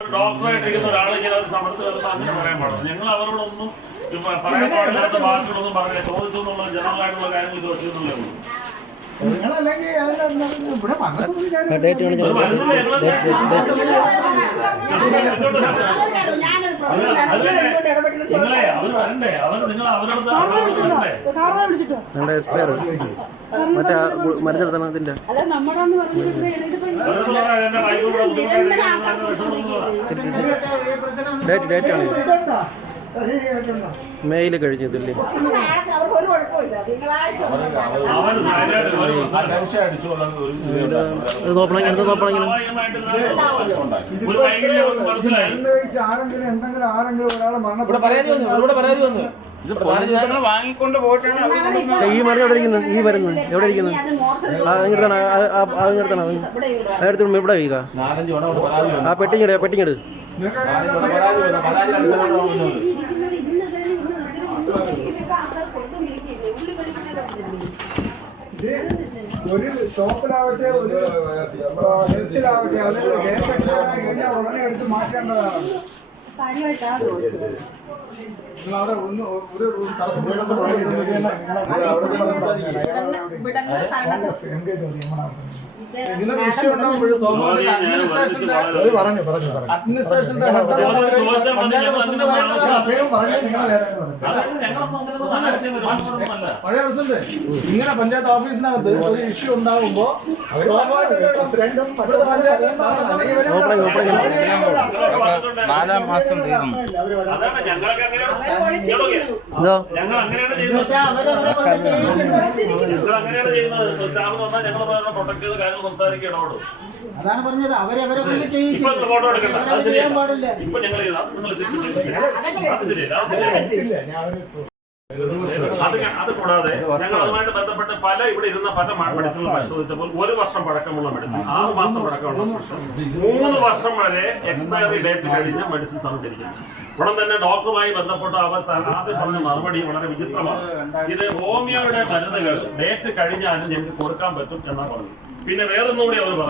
ഡോക്ടറായിട്ടിരിക്കുന്ന ഒരാൾ ഇങ്ങനെ ഒരു സമരത്തിൽ വരുമ്പോൾ അങ്ങനെ പറയാൻ പാടില്ല. ഞങ്ങൾ അവരോടൊന്നും പറയാൻ പാടില്ലാത്ത ഭാഷകളൊന്നും പറഞ്ഞില്ല. ചോദിച്ചു എന്നുള്ള ജനറലായിട്ടുള്ള കാര്യങ്ങൾ ചോദിച്ചു എന്നുള്ളേ ഉള്ളൂ. നിങ്ങളെ അവർ വരണ്ടേ? നിങ്ങൾ അവരോട് മറ്റേ മരുന്നെടുത്താണ് അതിന്റെ ഡേറ്റ് ആണ് മെയിൽ കഴിഞ്ഞതില്ലേ? വാങ്ങിക്കൊണ്ട് പോയിട്ടാണ് ഈ മരുന്ന് എവിടെ ഇരിക്കുന്നത്? ഈ മരുന്ന് എവിടെ ഇരിക്കുന്നത്? ഇങ്ങടുത്താണ് അതെടുത്ത് ഇവിടെ വയ്ക്കുക. ആ പെട്ടിങ്ങട് ഒരു ഷോപ്പിലാവട്ടെ ഒരു ഹെൽത്തിലാവട്ടെ അത് ഉടനെ എടുത്ത് മാറ്റേണ്ടതാണ്. നിങ്ങളവിടെ ഒന്ന് ഒരു ഇങ്ങനെ വിഷയം ഉണ്ടാകുമ്പോൾ സ്വാഭാവിക അഡ്മിനിസ്ട്രേഷന്റെ പഴയ പ്രസിഡന്റ് ഇങ്ങനെ പഞ്ചായത്ത് ഓഫീസിനകത്ത് ഒരു ഇഷ്യൂ ഉണ്ടാകുമ്പോ നാലാം മാസം തീർന്നു. അതാണ് പറഞ്ഞത്. അവരവരെ ചെയ്യാൻ പാടില്ല. ഇപ്പൊ ഞങ്ങൾ അത് കൂടാതെ ഞങ്ങൾ അതുമായിട്ട് ബന്ധപ്പെട്ട് ഇവിടെ ഇരുന്ന പല മെഡിസിനുകൾ പരിശോധിച്ചപ്പോൾ 1 വർഷം പഴക്കമുള്ള മെഡിസിൻ, 6 മാസം പഴക്കമുള്ള മെഡിസിൻ, 3 വർഷം വരെ എക്സ്പയറി ഡേറ്റ് കഴിഞ്ഞ മെഡിസിൻസ് ആണ് ഇരിക്കുന്നത്. ഉടൻ തന്നെ ഡോക്ടറുമായി ബന്ധപ്പെട്ട അവർ ആദ്യം പറഞ്ഞ മറുപടി വളരെ വിചിത്രമാണ്. ഇത് ഹോമിയോയുടെ മരുന്നുകൾ ഡേറ്റ് കഴിഞ്ഞാലും ഞങ്ങൾക്ക് കൊടുക്കാൻ പറ്റും എന്നാണ് പറഞ്ഞത്. പിന്നെ വേറൊന്നുകൂടി അവർ പറഞ്ഞു.